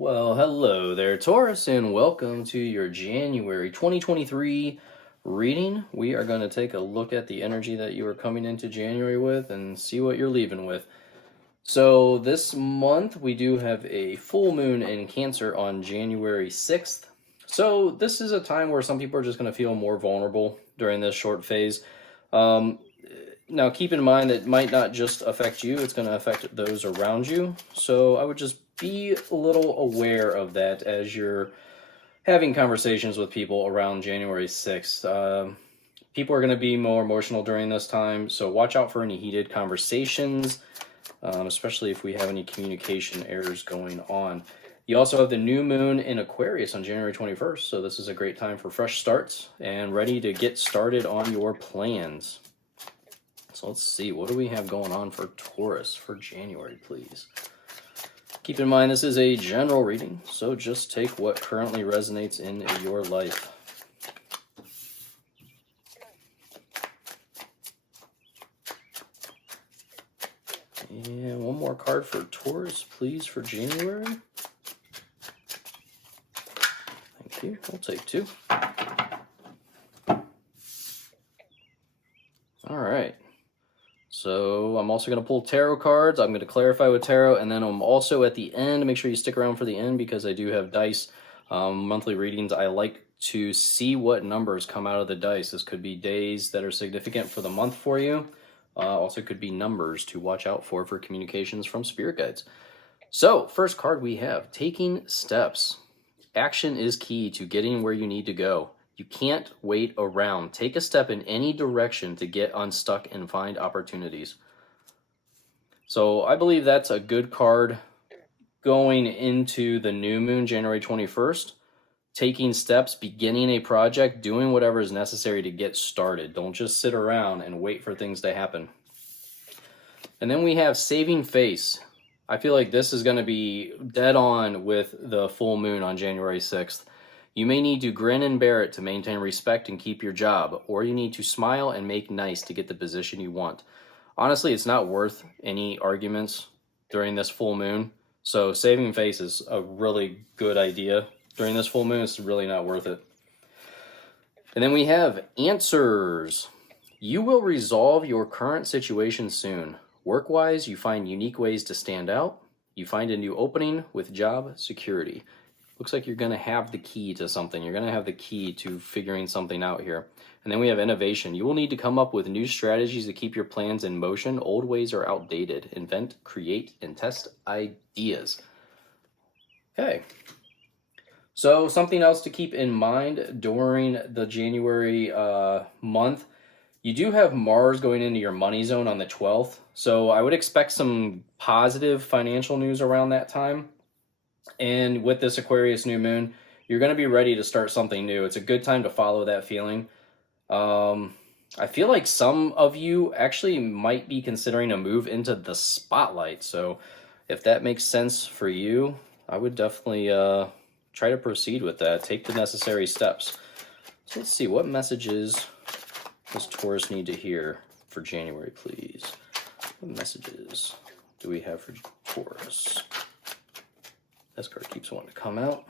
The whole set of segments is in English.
Well, hello there, Taurus, and welcome to your January 2023 reading. We are going to take a look at the energy that you are coming into January with and see what you're leaving with. So, this month we do have a full moon in Cancer on January 6th. So, this is a time where some people are just going to feel more vulnerable during this short phase. Now, keep in mind that it might not just affect you, it's going to affect those around you. So I would just be a little aware of that as you're having conversations with people around January 6th. People are going to be more emotional during this time, so watch out for any heated conversations, especially if we have any communication errors going on. You also have the new moon in Aquarius on January 21st, so this is a great time for fresh starts and ready to get started on your plans. So let's see, what do we have going on for Taurus for January, please? Keep in mind this is a general reading, so just take what currently resonates in your life. And one more card for Taurus, please, for January. Thank you. We'll take two. All right. So I'm also going to pull tarot cards. I'm going to clarify with tarot, and then I'm also at the end, make sure you stick around for the end because I do have dice monthly readings. I like to see what numbers come out of the dice. This could be days that are significant for the month for you. Also could be numbers to watch out for communications from spirit guides. So first card we have, taking steps. Action is key to getting where you need to go. You can't wait around. Take a step in any direction to get unstuck and find opportunities. So I believe that's a good card going into the new moon, January 21st. Taking steps, beginning a project, doing whatever is necessary to get started. Don't just sit around and wait for things to happen. And then we have saving face. I feel like this is going to be dead on with the full moon on January 6th. You may need to grin and bear it to maintain respect and keep your job, or you need to smile and make nice to get the position you want. Honestly, it's not worth any arguments during this full moon, so saving face is a really good idea. During this full moon, it's really not worth it. And then we have answers. You will resolve your current situation soon. Work-wise, you find unique ways to stand out. You find a new opening with job security. Looks like you're going to have the key to something. You're going to have the key to figuring something out here. And then we have innovation. You will need to come up with new strategies to keep your plans in motion. Old ways are outdated. Invent, create, and test ideas. Okay. So something else to keep in mind during the January month. You do have Mars going into your money zone on the 12th. So I would expect some positive financial news around that time. And with this Aquarius new moon, you're going to be ready to start something new. It's a good time to follow that feeling. I feel like some of you actually might be considering a move into the spotlight. So if that makes sense for you, I would definitely try to proceed with that. Take the necessary steps. So let's see, what messages does Taurus need to hear for January, please? What messages do we have for Taurus? This card keeps wanting to come out.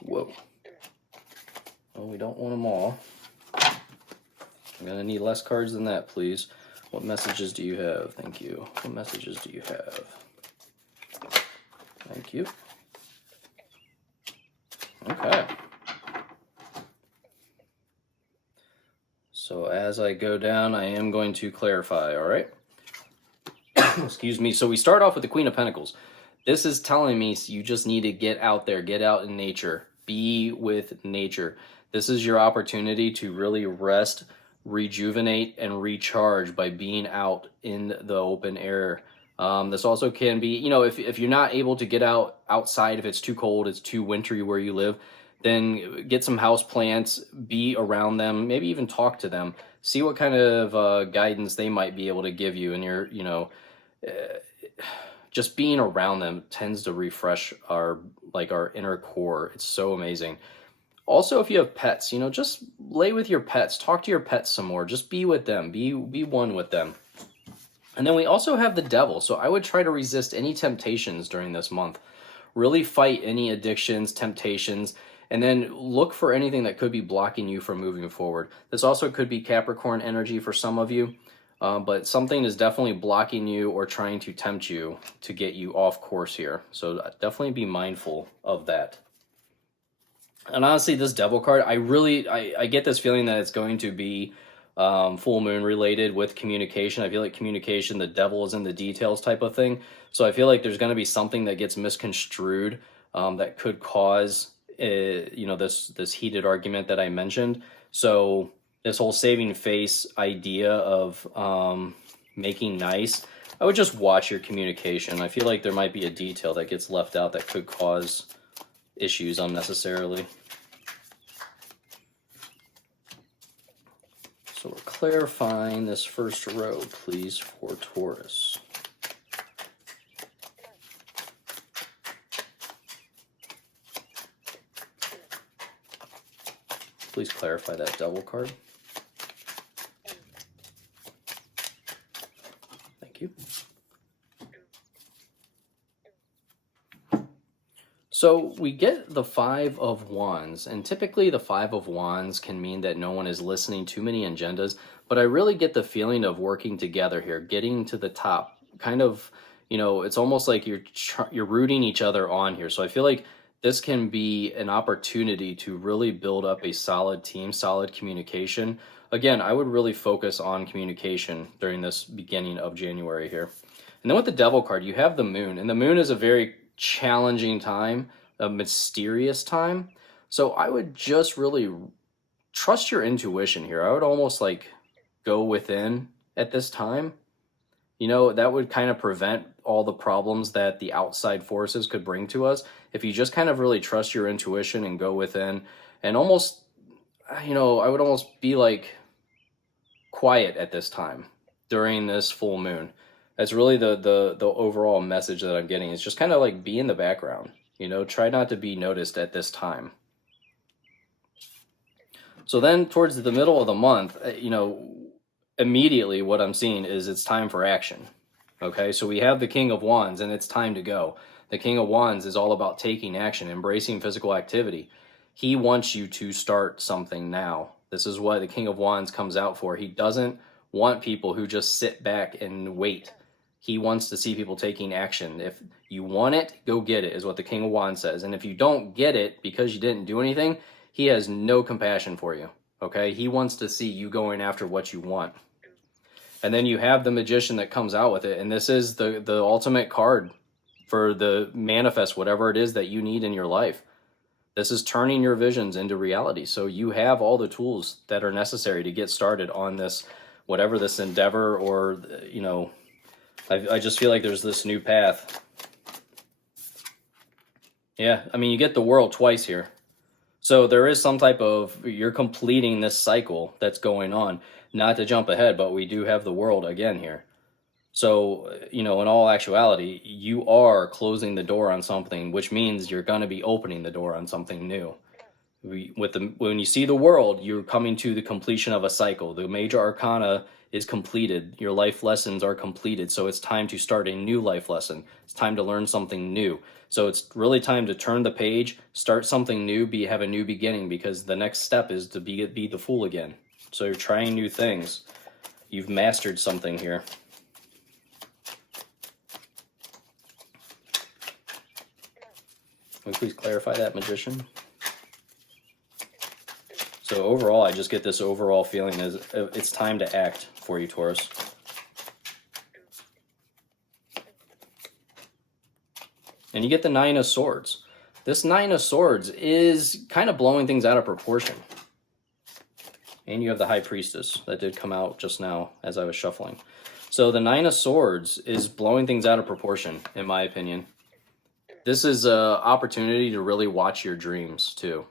Whoa. Well, we don't want them all. I'm going to need less cards than that, please. What messages do you have? Thank you. What messages do you have? Thank you. Okay. So as I go down, I am going to clarify, all right? Excuse me. So we start off with the Queen of Pentacles. This is telling me you just need to get out there, get out in nature, be with nature. This is your opportunity to really rest, rejuvenate, and recharge by being out in the open air. This also can be, if you're not able to get outside, if it's too cold, it's too wintry where you live, then get some house plants, be around them, maybe even talk to them, see what kind of guidance they might be able to give you. And just being around them tends to refresh our inner core. It's so amazing. Also, if you have pets, just lay with your pets, talk to your pets some more, just be with them, be one with them. And then we also have the devil. So I would try to resist any temptations during this month. Really fight any addictions, temptations, and then look for anything that could be blocking you from moving forward. This also could be Capricorn energy for some of you, but something is definitely blocking you or trying to tempt you to get you off course here. So definitely be mindful of that. And honestly, this devil card, I get this feeling that it's going to be full moon related with communication. I feel like communication, the devil is in the details type of thing. So I feel like there's going to be something that gets misconstrued that could cause this heated argument that I mentioned. So this whole saving face idea of making nice, I would just watch your communication. I feel like there might be a detail that gets left out that could cause issues unnecessarily. So we're clarifying this first row, please, for Taurus. Please clarify that devil card. Thank you. So we get the Five of Wands, and typically the Five of Wands can mean that no one is listening to many agendas, but I really get the feeling of working together here, getting to the top, kind of, it's almost like you're rooting each other on here. So I feel like this can be an opportunity to really build up a solid team, solid communication. Again, I would really focus on communication during this beginning of January here. And then with the Devil card, you have the Moon, and the Moon is a very challenging time, a mysterious time. So I would just really trust your intuition here. I would almost like go within at this time. That would kind of prevent all the problems that the outside forces could bring to us. If you just kind of really trust your intuition and go within and almost, I would almost be like quiet at this time during this full moon. That's really the overall message that I'm getting. It's just kind of like be in the background, try not to be noticed at this time. So then towards the middle of the month, immediately what I'm seeing is it's time for action. Okay, so we have the King of Wands and it's time to go. The King of Wands is all about taking action, embracing physical activity. He wants you to start something now. This is what the King of Wands comes out for. He doesn't want people who just sit back and wait. He wants to see people taking action. If you want it, go get it, is what the King of Wands says. And if you don't get it because you didn't do anything, he has no compassion for you, okay? He wants to see you going after what you want. And then you have the Magician that comes out with it, and this is the ultimate card for the manifest whatever it is that you need in your life. This is turning your visions into reality. So you have all the tools that are necessary to get started on this, whatever this endeavor or, I just feel like there's this new path. Yeah, I mean, you get the World twice here. So there is some type of, you're completing this cycle that's going on. Not to jump ahead, but we do have the World again here. So, in all actuality, you are closing the door on something, which means you're going to be opening the door on something new. When you see the World, you're coming to the completion of a cycle. The major arcana is completed. Your life lessons are completed. So it's time to start a new life lesson. It's time to learn something new. So it's really time to turn the page, start something new, have a new beginning, because the next step is to be the Fool again. So you're trying new things. You've mastered something here. Can we please clarify that, Magician? So overall, I just get this overall feeling is it's time to act for you, Taurus. And you get the Nine of Swords. This Nine of Swords is kind of blowing things out of proportion. And you have the High Priestess that did come out just now as I was shuffling. So the Nine of Swords is blowing things out of proportion, in my opinion. This is an opportunity to really watch your dreams, too.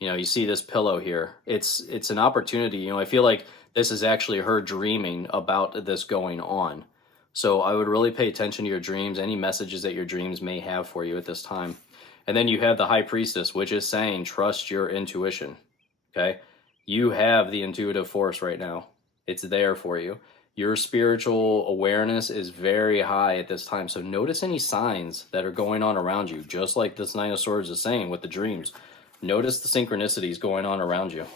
You see this pillow here. It's an opportunity. I feel like this is actually her dreaming about this going on. So I would really pay attention to your dreams, any messages that your dreams may have for you at this time. And then you have the High Priestess, which is saying, trust your intuition, okay? You have the intuitive force right now. It's there for you. Your spiritual awareness is very high at this time. So notice any signs that are going on around you, just like this Nine of Swords is saying with the dreams. Notice the synchronicities going on around you.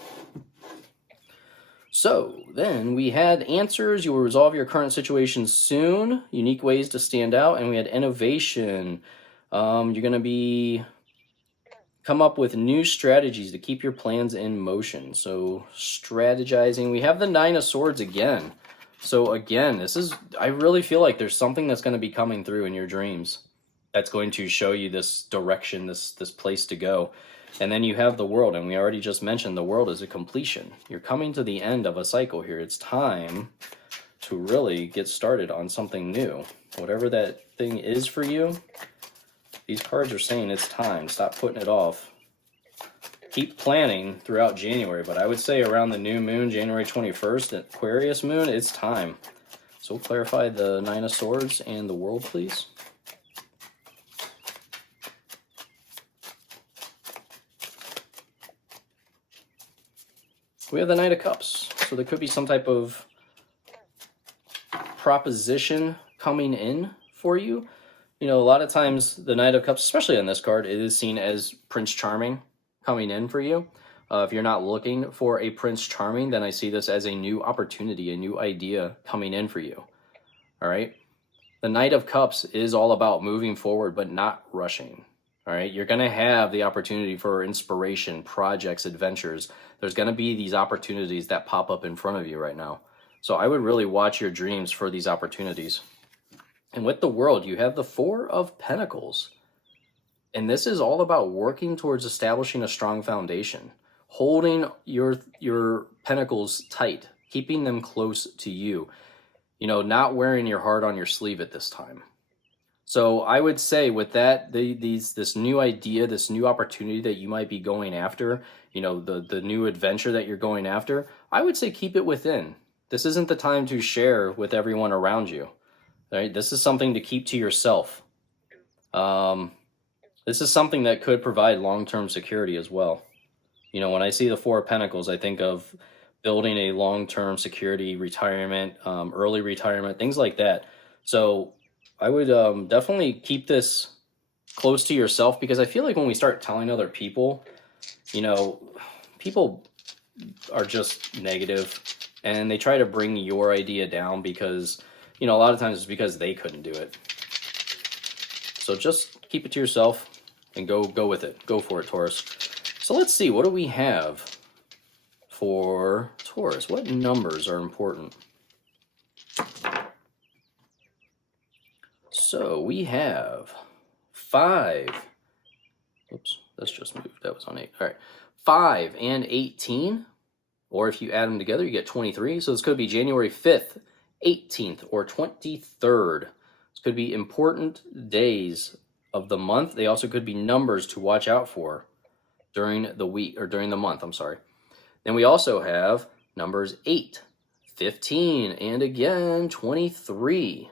So then we had answers. You will resolve your current situation soon. Unique ways to stand out. And we had innovation. You're going to come up with new strategies to keep your plans in motion. So strategizing. We have the Nine of Swords again. So again, I really feel like there's something that's going to be coming through in your dreams that's going to show you this direction, this place to go. And then you have the World, and we already just mentioned the World is a completion. You're coming to the end of a cycle here. It's time to really get started on something new. Whatever that thing is for you, these cards are saying it's time. Stop putting it off. Keep planning throughout January, but I would say around the new moon, January 21st, Aquarius moon, it's time. So we'll clarify the Nine of Swords and the World, please. We have the Knight of Cups. So there could be some type of proposition coming in for you. You know, a lot of times the Knight of Cups, especially on this card, it is seen as Prince Charming coming in for you. If you're not looking for a Prince Charming, then I see this as a new opportunity, a new idea coming in for you. All right. The Knight of Cups is all about moving forward, but not rushing. All right. You're going to have the opportunity for inspiration, projects, adventures. There's going to be these opportunities that pop up in front of you right now. So I would really watch your dreams for these opportunities. And with the World, you have the Four of Pentacles. And this is all about working towards establishing a strong foundation, holding your pentacles tight, keeping them close to you, you know, not wearing your heart on your sleeve at this time. So I would say with that, this new idea, this new opportunity that you might be going after, you know, the new adventure that you're going after, I would say keep it within. This isn't the time to share with everyone around you. Right? This is something to keep to yourself. This is something that could provide long-term security as well. You know, when I see the Four of Pentacles, I think of building a long-term security, retirement, early retirement, things like that. So I would definitely keep this close to yourself, because I feel like when we start telling other people, you know, people are just negative and they try to bring your idea down because, you know, a lot of times it's because they couldn't do it. So just keep it to yourself and go with it. Go for it, Taurus. So let's see, what do we have for Taurus? What numbers are important? So we have 5. Oops, that's just moved. That was on 8. All right. 5 and 18. Or if you add them together, you get 23. So this could be January 5th, 18th, or 23rd. This could be important days of the month. They also could be numbers to watch out for during the week, or during the month, I'm sorry. Then we also have numbers 8, 15, and again 23.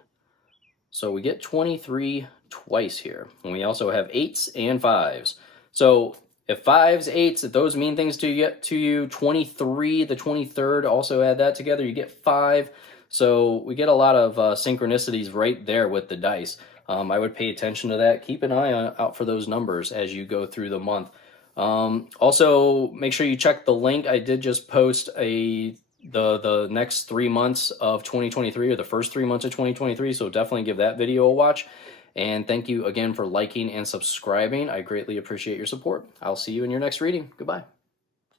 So we get 23 twice here. And we also have 8s and 5s. So if 5s, 8s, if those mean things to you, 23, the 23rd, also add that together, you get 5. So we get a lot of synchronicities right there with the dice. I would pay attention to that. Keep an eye out for those numbers as you go through the month. Also, make sure you check the link. I did just post the next 3 months of 2023, or the first 3 months of 2023. So definitely give that video a watch. And thank you again for liking and subscribing. I greatly appreciate your support. I'll see you in your next reading. Goodbye.